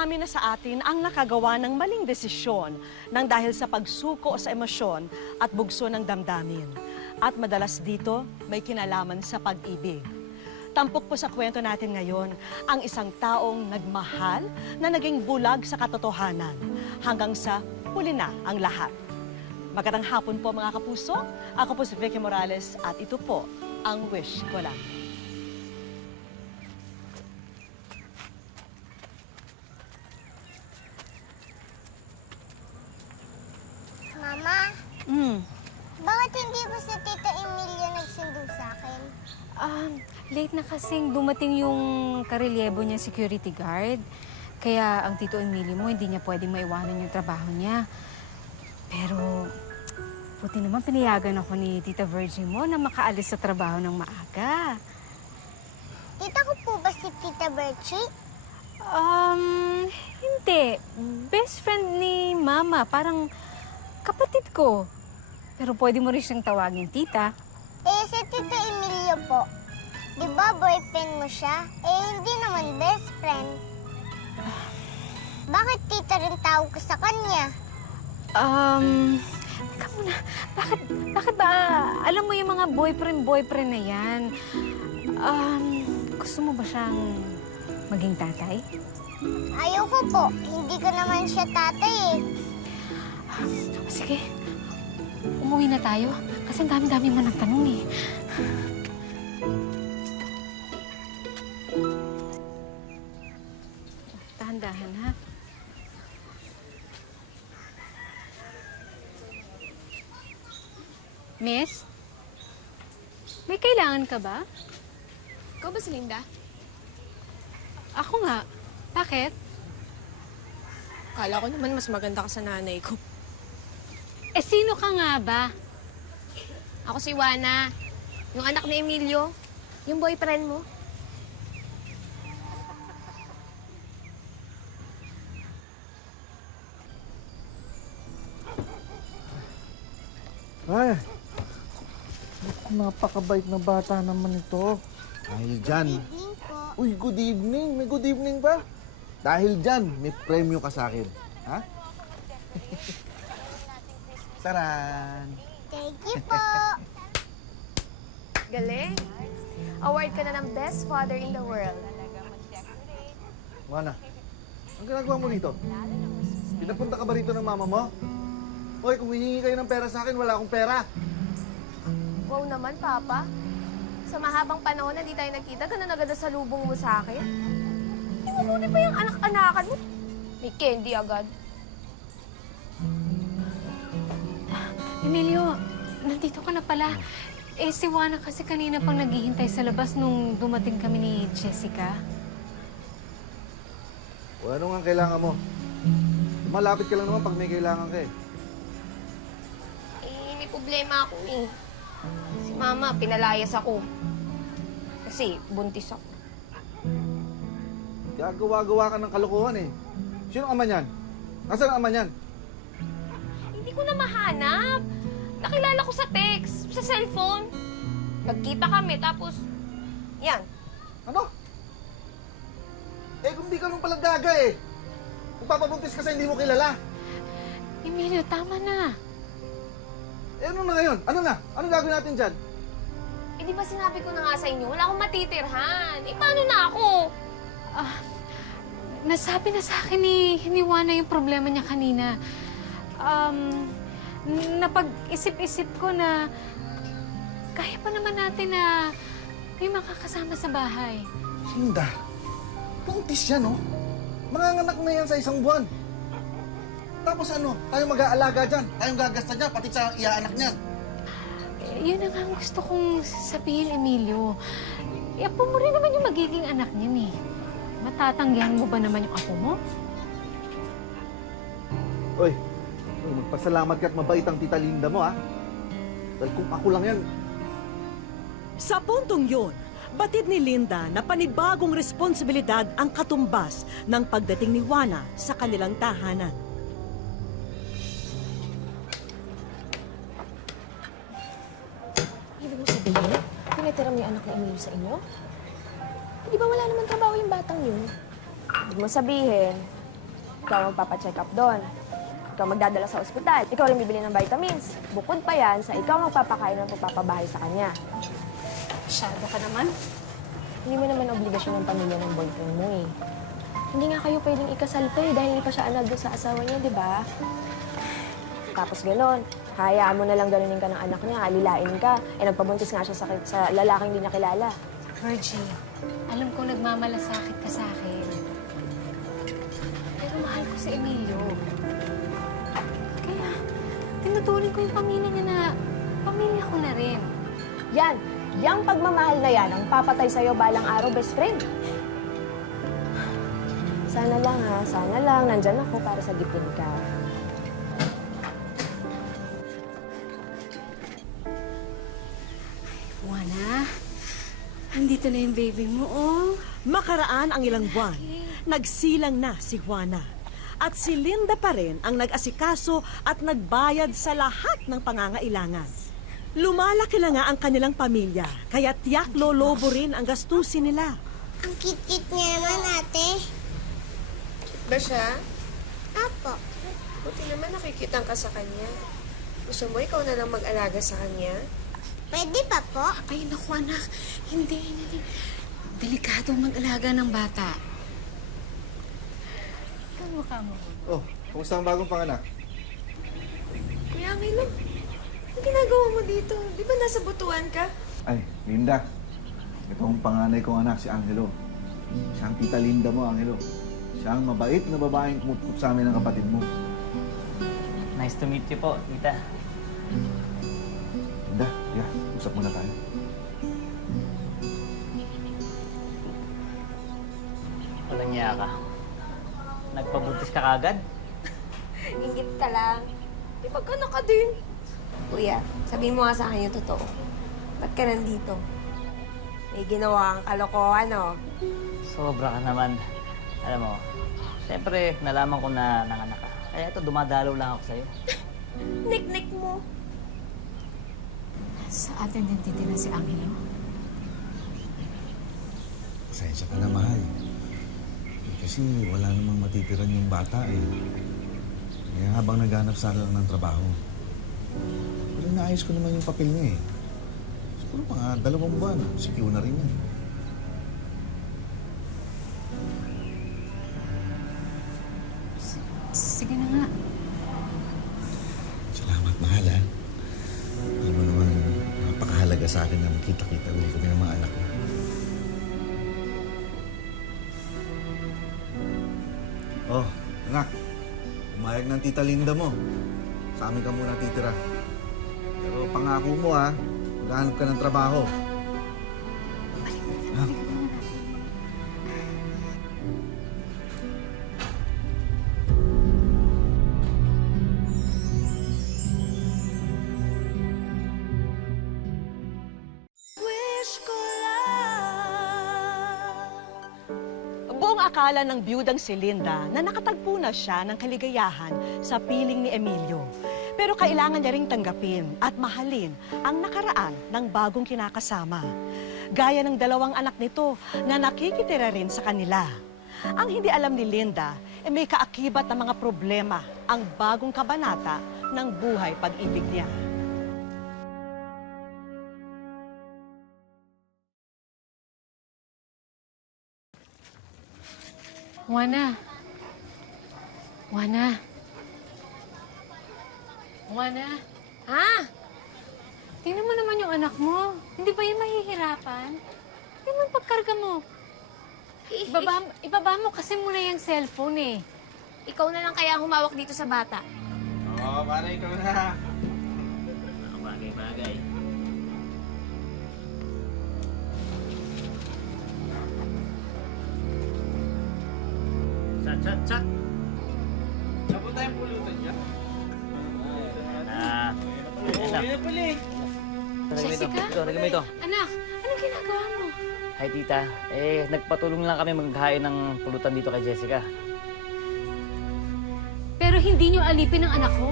Marami na sa atin ang nakagawa ng maling desisyon nang dahil sa pagsuko sa emosyon at bugso ng damdamin. At madalas dito may kinalaman sa pag-ibig. Tampok po sa kwento natin ngayon ang isang taong nagmahal na naging bulag sa katotohanan hanggang sa huli na ang lahat. Magandang hapon po mga kapuso. Ako po si Vicky Morales at ito po ang Wish Ko Lang. Mama, bakit hindi ba si Tita Emilia nagsundo sa akin? Late na kasing dumating yung karelyebo niya security guard. Kaya ang Tito Emilio mo, hindi niya pwedeng maiwanan yung trabaho niya. Pero, buti naman pinayagan ako ni Tita Virgie mo na makaalis sa trabaho ng maaga. Tita ko po ba si Tita Virgie? Hindi. Best friend ni Mama. Parang kapatid ko. Pero pwede mo rin siyang tawagin tita. Si Tita Emilia po. Di ba boyfriend mo siya? Hindi naman best friend. Bakit tita rin tawag ko sa kanya? Teka muna. Bakit ba alam mo yung mga boyfriend na yan? Gusto mo ba siyang maging tatay? Ayoko po. Hindi ko naman siya tatay eh. Sige. Umuwi na tayo. Kasi ang dami-dami mo nagtanong eh. Dahan-dahan, ha? Miss? May kailangan ka ba? Ikaw ba si Linda? Ako nga. Bakit? Kala ko naman mas maganda ka sa nanay ko. Eh, sino ka nga ba? Ako si Juana, yung anak ni Emilio, yung boyfriend mo. Ay, napakabait na bata naman ito. Dahil dyan. Evening po. Uy, good evening. May good evening ba? Dahil dyan, may premyo ka sa akin. Ha? Taran! Thank you po. Galing. Award ka na ng best father in the world. Juana, ang ginagawa mo dito? Pinapunta ka ba rito ng mama mo? Hoy, kung hihingi kayo ng pera sa akin, wala akong pera. Wow naman, Papa. Sa mahabang panahon na di tayo nagkita, ganun agad sa lubong mo sa akin. Hindi mo muna pa yung anak-anakan mo. May candy agad. Emilio, nandito ka na pala. Eh, si Juana kasi kanina pang naghihintay sa labas nung dumating kami ni Jessica. O ano nga kailangan mo? Malapit ka lang naman pag may kailangan ka eh. May problema ako eh. Si Mama, pinalayas ako. Kasi buntis ako. Gagawa-gawa ka ng kalokohan eh. Sino ang ama niyan? Nasaan ang ama niyan? Hindi ko na mahanap. Nakilala ko sa text, sa cellphone. Nagkita kami, tapos, yan. Ano? Eh kung di ka nung palang gaga eh. Kung papabuntis ka sa hindi mo kilala. Emilio, tama na. Eh ano na ngayon? Ano na? Ano gagawin natin dyan? Eh di ba sinabi ko na nga sa inyo, wala akong matitirhan. Eh paano na ako? Nasabi na sa akin ni Juana yung problema niya kanina. Napag-isip-isip ko na kaya pa naman natin na may makakasama sa bahay. Linda, buntis yan oh. Manganganak na yan sa isang buwan. Tapos ano, tayo mag-aalaga dyan. Tayong gagasta dyan, pati sa iaanak niyan. Yun na nga ang gusto kong sabihin, Emilio. Apo mo rin naman yung magiging anak niyan eh. Matatanggihan mo ba naman yung apo mo? Uy, magpasalamat ka at mabait ang tita Linda mo ha. Dahil kung ako lang yan, Sa puntong yun, batid ni Linda na panibagong responsibilidad ang katumbas ng pagdating ni Juana sa kanilang tahanan. Ibig mo sabihin, tinitira mo yung anak ni Emilio sa inyo? Di ba wala naman trabaho yung batang yun? Ibig mo sabihin, Ikaw magpapacheck up doon. Ikaw magdadala sa ospital. Ikaw rin bibili ng vitamins. Bukod pa yan sa ikaw magpapakain ng pagpapabahay sa kanya. Masyado ka naman. Hindi mo naman obligasyon ng pamilya ng boyfriend mo eh. Hindi nga kayo pwedeng ikasal pa eh dahil hindi pa siya anal doon sa asawa niya, di ba? Tapos gano'n, hayaan mo na lang ganunin ka ng anak niya, alilain ka. Eh nagpabuntis nga siya sa lalaking hindi niya kilala. Virgie, alam ko nagmamalasakit ka sa akin. Pero mahal ko si Emilio. Kaya, tinuturing ko yung pamilya niya na pamilya ko na rin. Yan! Yang pagmamahal na yan ang papatay sa'yo balang araw, best friend. Sana lang ha, sana lang. Nandyan ako para sa gipin ka. Juana, andito na yung baby mo, oh. Makaraan ang ilang buwan, nagsilang na si Juana. At si Linda pa rin ang nag-asikaso at nagbayad sa lahat ng pangangailangan. Lumalaki na nga ang kanilang pamilya, kaya tiyak lolobo rin ang gastusin nila. Ang cute-cute niya naman, ate. Ba siya? Apo. Buti naman nakikitang ka sa kanya. Gusto mo ikaw na lang mag-alaga sa kanya? Pwede pa po? Ay, naku, anak. Hindi. Delikado mag-alaga ng bata. Ano ka mo? Oh, kumusta ang bagong panganak? Kuya Angelo, ang ginagawa mo dito? Di ba nasa butuan ka? Ay, Linda. Ito ang panganay kong anak, si Angelo. Siya ang tita Linda mo, Angelo. Siya ang mabait na babaeng kumutkop sa amin ng kapatid mo. Nice to meet you po, tita. Linda, usap muna tayo. Walang niya ka. Nagpabuntis ka kagad? Ingit ka lang. Di ba ka ka din? Kuya, sabihin mo nga sa akin yung totoo. Ba't ka nandito? May ginawa kang kalokohan, no? Sobra ka naman. Alam mo, siyempre, nalaman ko na nanganak ka. Kaya ito, dumadalaw lang ako sa'yo. Nik-nik mo. Sa atin din titira si Angelo. Pasensya ka na, mahal. Kasi wala namang matitiran yung bata eh. Kaya habang naghanap sana lang ng trabaho. Pero naayos ko naman yung papel niya eh. Siguro mga 2 buwan, secure na rin yan. Sige na nga. Salamat, mahal ha. Alam mo naman, napakahalaga sa akin na magkita-kita ulit kami ng mga anak ko. Oh, anak. Umayag ng tita Linda mo. Sa amin ka muna titira. Pero pangako mo ha, maghanap ka ng trabaho. Ha? Buong akala ng biyudang si Linda na nakatagpo na siya ng kaligayahan sa piling ni Emilio. Pero kailangan niya ring tanggapin at mahalin ang nakaraan ng bagong kinakasama. Gaya ng 2 anak nito na nakikitira rin sa kanila. Ang hindi alam ni Linda, may kaakibat na mga problema ang bagong kabanata ng buhay pag-ibig niya. Juana. Juana. Juana. Ha? Tingnan mo naman yung anak mo. Hindi ba yung mahihirapan? Tingnan mo pagkarga mo. Ibaba mo kasi muna yung cellphone eh. Ikaw na lang kaya humawak dito sa bata. Oo, para ikaw na. Mga bagay-bagay. Chat. Napun tayong pulutan niya. Jessica? Lagay mo ito. Anak, anong ginagawa mo? Hi, tita. Nagpatulong lang kami maghain ng pulutan dito kay Jessica. Pero hindi niyo alipin ang anak ko.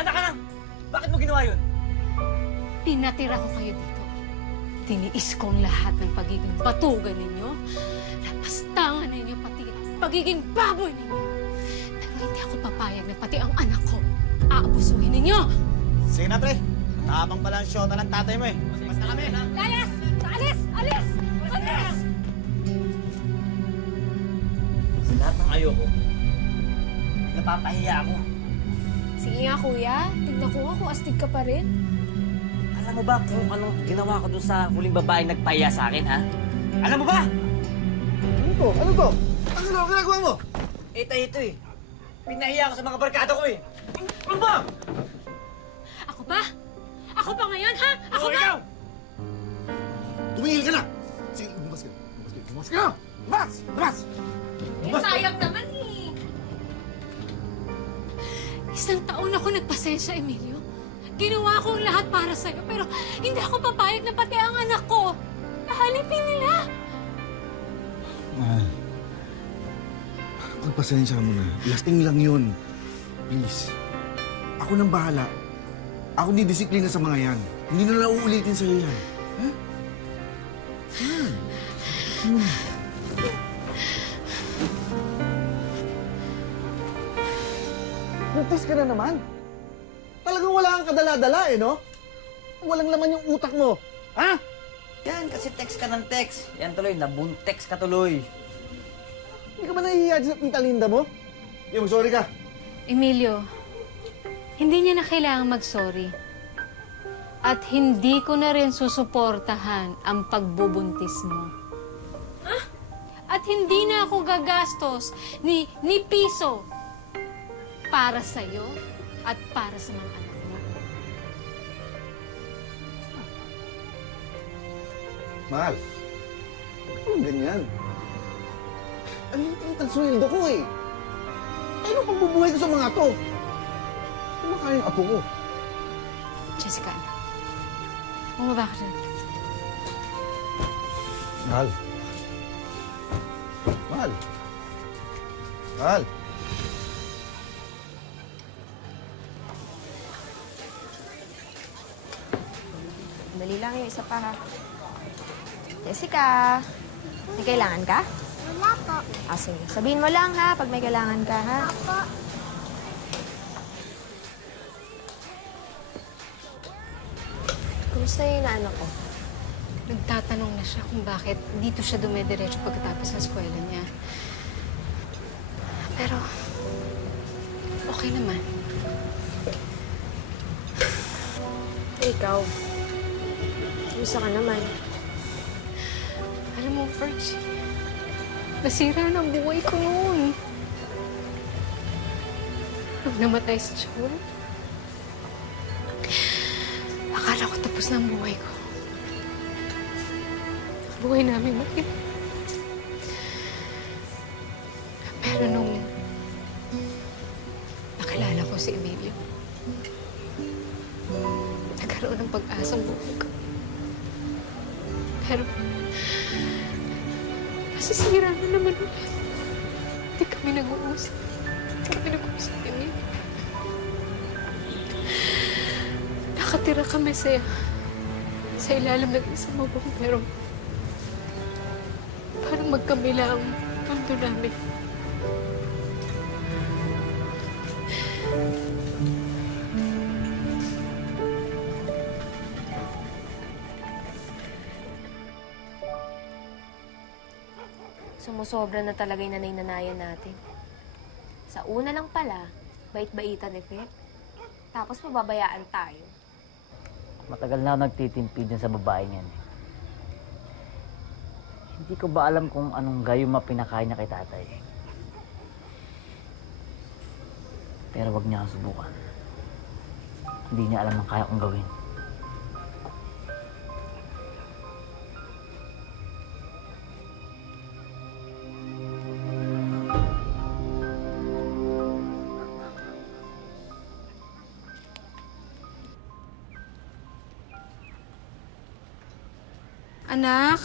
Anak ka lang! Bakit mo ginawa yun? Pinatira ko kayo dito. Tiniis ko ang lahat ng pagiging batugan ninyo. Lapastangan ninyo pati ang pagiging baboy ninyo. Pero hindi ako papayag na pati ang anak ko aabusuhin ninyo. Sige na, pre. Tapang pala ang syota ng tatay mo eh. Basta kami. Layas! Alis! Alis! Alis! Sa lahat ng ayoko, napapahiya ako. Sige nga, kuya. Tignan ko nga kung astig ka pa rin. Alam mo ba kung anong ginawa ko dun sa huling babaeng nagpahiya sa akin, ha? Alam mo ba? Ano to? Ano to? Ano ginagawa mo? Ito eh. Pinahiya ako sa mga barkada ko eh. Ano ba? Ako ba? Ako ba ngayon, ha? Ako ba? Ikaw! Tumingil ka na! Sige, bumas ka. Bumas ka! Bumas! Bumas! Bumas! Sayang naman eh. Isang taon ako nagpasensya, Emilio. Ginawa ko ang lahat para sa'yo, pero hindi ako papayag na pati ang anak ko. Nahalipin nila. Mahal. Pagpasensya mo na. Lasting lang yun. Please. Ako nang bahala. Ako didisiplina sa mga yan. Hindi na lang uulitin sa'yo yan. Ha? Buntis ka na naman. Talagang wala kang kadala-dala eh, no? Walang laman yung utak mo. Ha? Yan, kasi text ka ng text. Yan tuloy, nabuntex ka tuloy. Hindi ka ba nahihiya sa tita Linda mo? Yung sorry ka. Emilio, hindi niya na kailangang mag-sorry. At hindi ko na rin susuportahan ang pagbubuntis mo. At hindi na ako gagastos ni piso para sa'yo at para sa mga anak mo. Mahal. Ano ganyan? Ano yung tinitan sweldo ko eh? Ano pang bubuhay ko sa mga to? Ano kaya yung apo ko? Jessica, bumaba ka dyan. Mahal. Mahal. Mahal. Dali lang yung isa pa, ha? Jessica, may kailangan ka? Wala po. Sige. Sabihin mo lang, ha, pag may kailangan ka, ha? Apo. Kumusta yung anak ko? Nagtatanong na siya kung bakit dito siya dumediretso pagkatapos ng eskwela niya. Pero, okay naman. Ikaw, kumusta ka naman? Alam mo, Virgie, nasira na ang buhay ko noon. Nung namatay si Joel, akala ko tapos na ang buhay ko. Ang buhay namin mag-ina. Pero nung nakilala ko si Emilio, nagkaroon ng pag-asa ang buhay ko. Pero, nasisira na naman ulit. Hindi kami nag-uusap. Hindi kami nag-uusap, Emilio. Nakatira kami sa ilalim ng isang mabong, pero parang magkamila ang mundo namin. Sumusobra na talaga yung nanay-nanayan natin. Sa una lang pala, bait-baitan ni Pep. Tapos mababayaan tayo. Matagal na ako nagtitimpi dyan sa babaeng yan. Hindi ko ba alam kung anong gayuma pinakain niya kay tatay. Pero wag niya akong subukan. Hindi niya alam ang kaya kong gawin. Anak,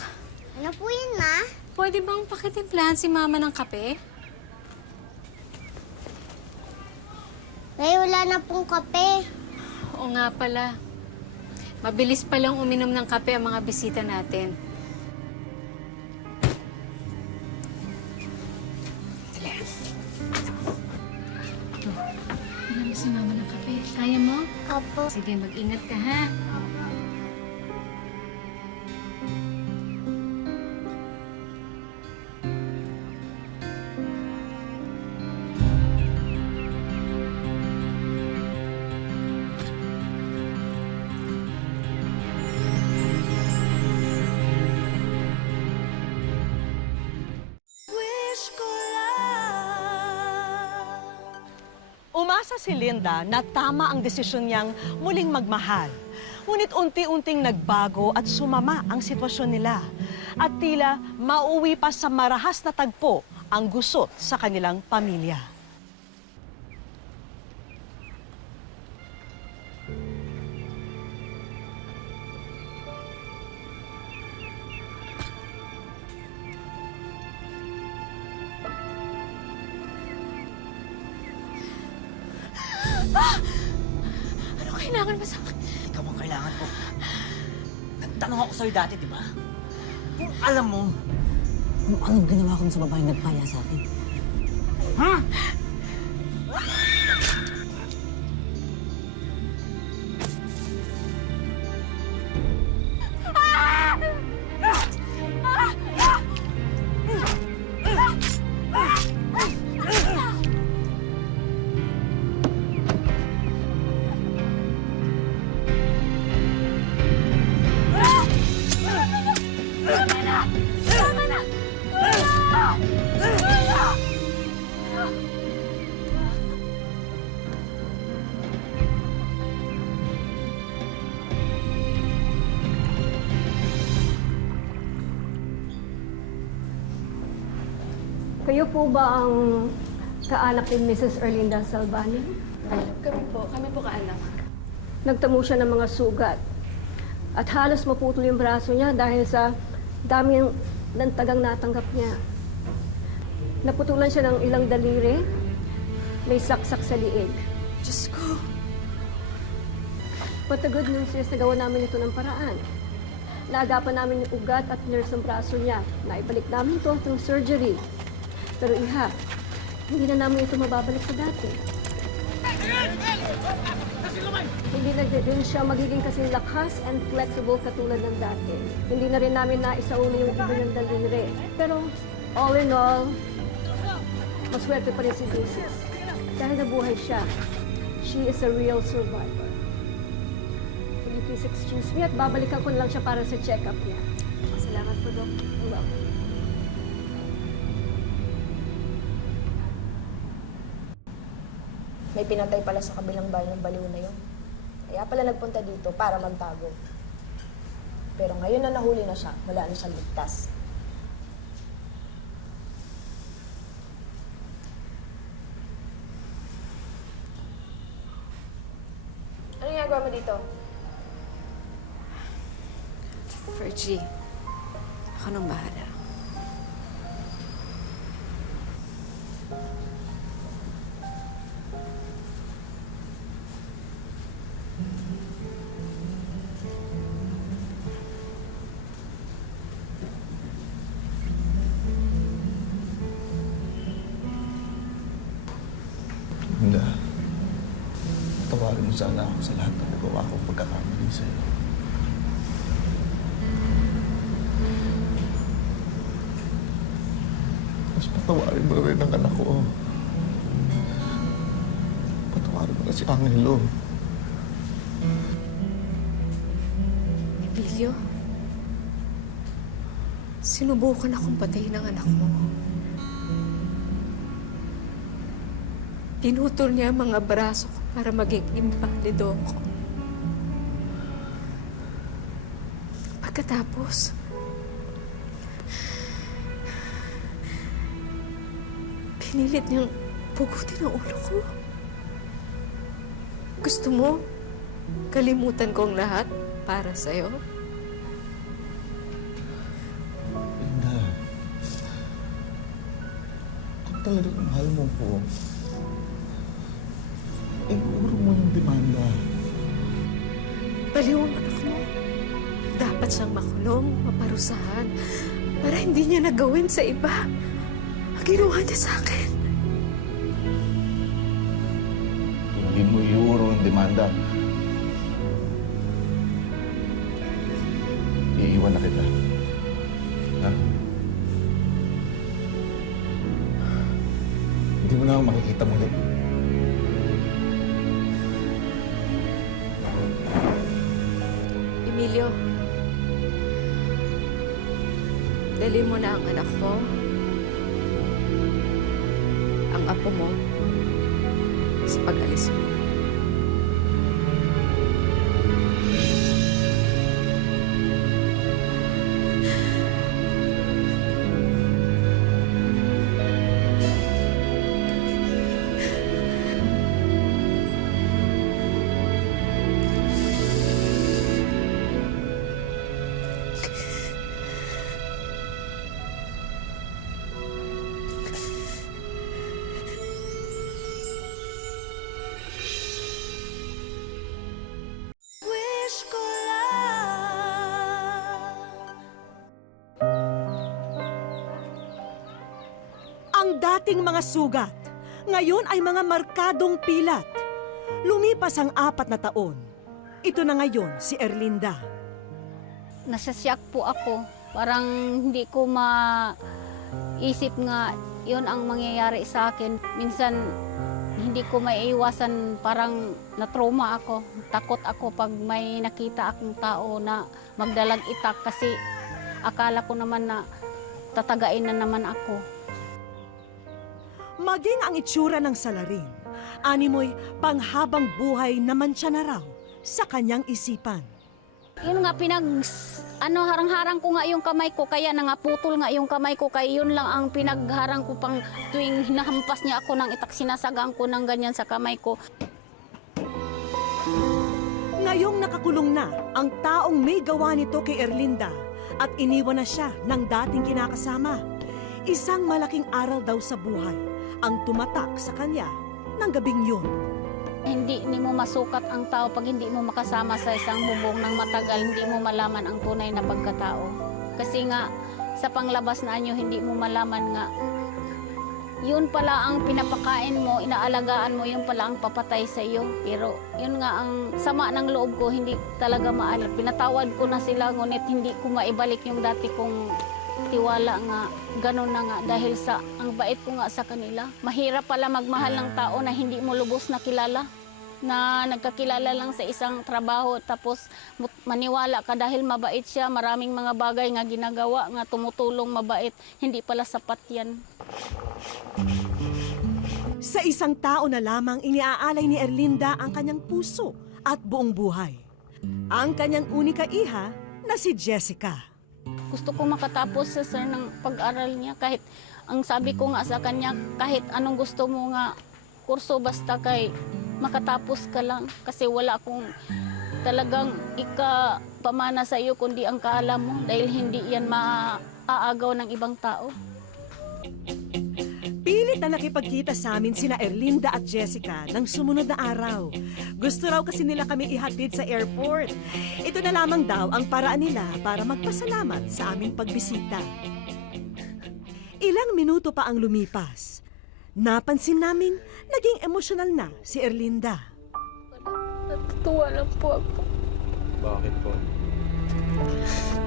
Ano po yun, Ma? pwede bang pakitimplahan si Mama ng kape? May wala na pong kape. Oo nga pala. Mabilis palang uminom ng kape ang mga bisita natin. Dali. Alam mo si Mama ng kape. Kaya mo? Opo. Sige, mag-ingat ka, ha? Umasa si Linda na tama ang desisyon niyang muling magmahal. Ngunit unti-unting nagbago at sumama ang sitwasyon nila. At tila mauwi pa sa marahas na tagpo ang gusot sa kanilang pamilya. Ano kailangan mo sa akin? Ikaw ang kailangan ko. Nagtanong ako sa'yo dati, di ba? Kung alam mo, kung anong ginawa ko sa babaeng nagpaya sa akin. Ha? Kayo po ba ang kaanak ni Mrs. Erlinda Salvani? Kami po kaanak. Nagtamo siya ng mga sugat. At halos maputol yung braso niya dahil sa daming tagang natanggap niya. Naputulan siya ng ilang daliri. May saksak sa liig. Diyos ko. But the good news is nagawa namin ito ng paraan. Naagapan namin yung ugat at nerves ng braso niya. Naibalik namin ito through surgery. Pero iha, hindi na namin ito mababalik sa dati. Hindi na din siya magiging kasing lakas and flexible katulad ng dati. Hindi na rin namin naisauli yung iba ng daliri. Pero all in all, maswerte pa rin si Lucis. Dahil nabuhay siya, she is a real survivor. Will you please excuse me at babalikan ko na lang siya para sa check-up niya. Salamat po, Dok. You're welcome. May pinatay pala sa kabilang bahay ng baliw na yun. Kaya pala nagpunta dito para magtago. Pero ngayon na nahuli na siya, wala na siyang ligtas. Ano ginagawa mo dito? Fergie, ako nang bahala. Linda, tawarin mo sana ako sa lahat ng nagawa kong pagkakamali sa'yo. Mas patawarin mo rin ang anak ko. Patawarin mo na si Angelo. Emilio, sinubukan akong patayin ng anak mo. Pinutol niya ang mga braso ko para maging imbalido ako. Pagkatapos, pinilit niyang pugutin ang ulo ko. Gusto mo, kalimutan ko ang lahat para sa'yo? Linda, kung talagang mahal mo ko, urong mo yung demanda. Baliw ang anak mo. dapat siyang makulong, maparusahan, para hindi niya nagawin sa iba ang ginawa niya sa akin. Hindi mo iuro ang demanda. Iiwan na kita. Ha? Hindi mo na ako makikita muli. Emilio, dali mo na ang anak mo, ang apo mo, sa pag-alis mo. Ang dating mga sugat, ngayon ay mga markadong pilat. Lumipas ang 4 na taon. Ito na ngayon si Erlinda. Nasasyak po ako. Parang hindi ko maisip nga yun ang mangyayari sa akin. Minsan hindi ko maiiwasan, parang na-trauma ako. Takot ako pag may nakita akong tao na magdalag itak kasi akala ko naman na tatagain na naman ako. Maging ang itsura ng salarin, animoy panghabang buhay naman siya na raw sa kanyang isipan. Yun nga, harang-harang ko nga yung kamay ko, kaya nangaputol nga yung kamay ko, kaya yun lang ang pinagharang ko pang tuwing hinahampas niya ako ng itak, sinasagang ko ng ganyan sa kamay ko. Ngayong nakakulong na ang taong may gawa nito kay Erlinda at iniwan na siya ng dating kinakasama. Isang malaking aral daw sa buhay ang tumatak sa kanya ng gabing yun. Hindi mo masukat ang tao pag hindi mo makasama sa isang bubong ng matagal, hindi mo malaman ang tunay na pagkatao. Kasi nga, sa panglabas na anyo, hindi mo malaman nga, yun pala ang pinapakain mo, inaalagaan mo, yun pala ang papatay sa iyo. Pero yun nga ang sama ng loob ko, hindi talaga maalala. Pinatawad ko na sila, ngunit hindi ko maibalik yung dati kong tiwala nga, ganun na nga, dahil sa ang bait ko nga sa kanila. Mahirap pala magmahal ng tao na hindi mo lubos na kilala, na nagkakilala lang sa isang trabaho, tapos maniwala ka dahil mabait siya, maraming mga bagay nga ginagawa, nga tumutulong, mabait, hindi pala sapat yan. Sa isang tao na lamang iniaalay ni Erlinda ang kanyang puso at buong buhay. Ang kanyang unika iha na si Jessica. Gusto ko makatapos sa sir ng pag-aral niya, kahit ang sabi ko nga sa kanya, kahit anong gusto mo nga kurso, basta kay makatapos ka lang, kasi wala akong talagang ikapamana sa iyo kundi ang kaalam mo, dahil hindi yan maaagaw ng ibang tao. Pilit na nakipagkita sa amin sina Erlinda at Jessica ng sumunod na araw. Gusto raw kasi nila kami ihatid sa airport. Ito na lamang daw ang paraan nila para magpasalamat sa aming pagbisita. Ilang minuto pa ang lumipas. Napansin namin naging emosyonal na si Erlinda. Natutuwa lang po ako. Bakit po?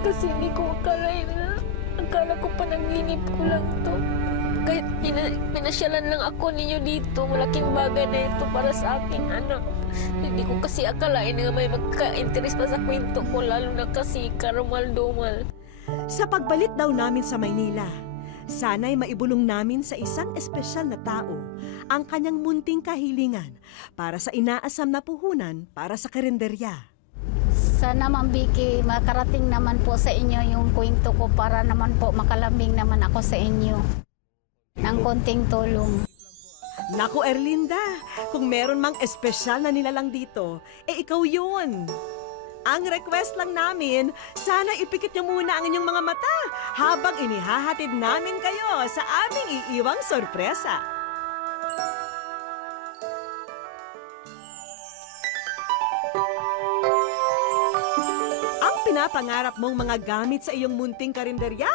Kasi hindi ko akalain na. Akala ko panaginip ko lang to. Kahit pinasyalan lang ako ninyo dito, malaking bagay na ito para sa aking anak. Hindi ko kasi akalain na may magka-interes pa sa kwento ko, lalo na kasi karumal-dumal. Sa pagbalik daw namin sa Maynila, sana'y maibulong namin sa isang espesyal na tao ang kanyang munting kahilingan para sa inaasam na puhunan para sa karinderya. Sana Ma'am Vicky, makarating naman po sa inyo yung kwento ko para naman po makalambing naman ako sa inyo ng konting tulong. Naku Erlinda, kung meron mang espesyal na nilalang dito, ikaw yun. Ang request lang namin, sana ipikit niyo muna ang inyong mga mata habang inihahatid namin kayo sa aming iiwang sorpresa. Ang pinapangarap mong mga gamit sa iyong munting karinderya?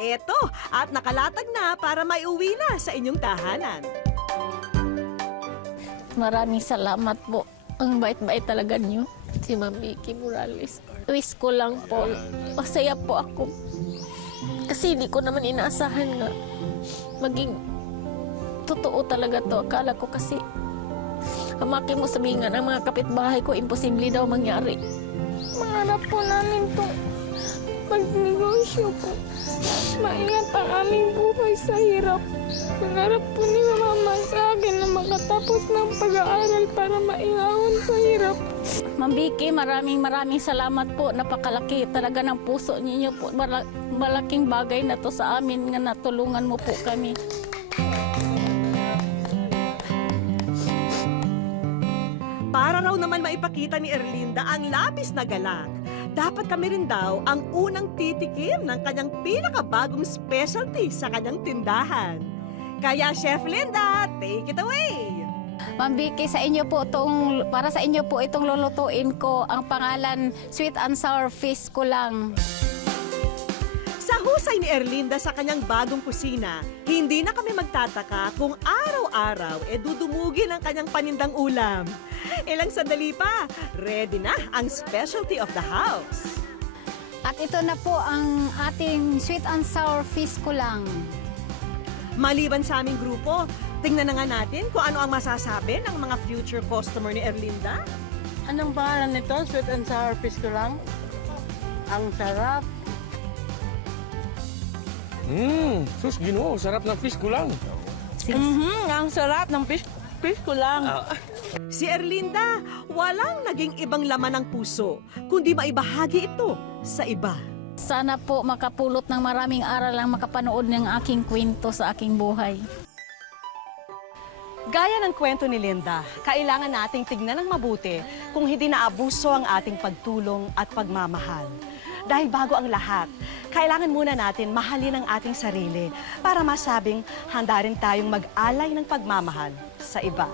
Eto, at nakalatag na para maiuwi na sa inyong tahanan. Maraming salamat po. Ang bait-bait talaga niyo. Si Ma'am Vicky Morales. Wish ko lang po, masaya po ako. Kasi hindi ko naman inaasahan nga maging totoo talaga to. Akala ko kasi amaki mo sabihin nga ng mga kapitbahay ko, imposible daw mangyari. Mangarap po namin po pagnegosyo po. Maingat ang aming buhay sa hirap. Mangarap po ni Mama sa akin na makatapos ng pag-aaral para maihahon sa hirap. Ma'am Vicky, maraming salamat po. Napakalaki talaga ng puso ninyo po. Malaking bagay na to sa amin nga natulungan mo po kami. Para raw naman maipakita ni Erlinda ang labis na galak, dapat kami rin daw ang unang titikim ng kanyang pinakabagong specialty sa kanyang tindahan. Kaya Chef Linda, take it away! Ma'am Vicky, para sa inyo po itong lulutuin ko. Ang pangalan, sweet and sour fish ko lang. Sa husay ni Erlinda sa kanyang bagong kusina, hindi na kami magtataka kung araw-araw dudumugin ang kanyang panindang ulam. Ilang sandali pa, ready na ang specialty of the house. At ito na po ang ating sweet and sour fish ko lang. Maliban sa aming grupo, tingnan na nga natin kung ano ang masasabi ng mga future customer ni Erlinda. Anong pangalan nito? Sweet and sour fish ko lang. Ang sarap. Sus, Ginoo, sarap ng fish ko lang. Ang sarap ng fish ko lang. Si Erlinda, walang naging ibang laman ng puso, kundi maibahagi ito sa iba. Sana po makapulot ng maraming aral ang makapanood ng aking kwento sa aking buhay. Gaya ng kwento ni Linda, kailangan nating tignan ng mabuti kung hindi naabuso ang ating pagtulong at pagmamahal. Dahil bago ang lahat, kailangan muna natin mahalin ang ating sarili para masabing handa rin tayong mag-alay ng pagmamahal sa iba.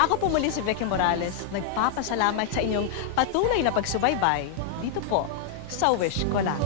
Ako po muli si Vicky Morales, nagpapasalamat sa inyong patuloy na pagsubaybay dito po sa Wish Ko Lang.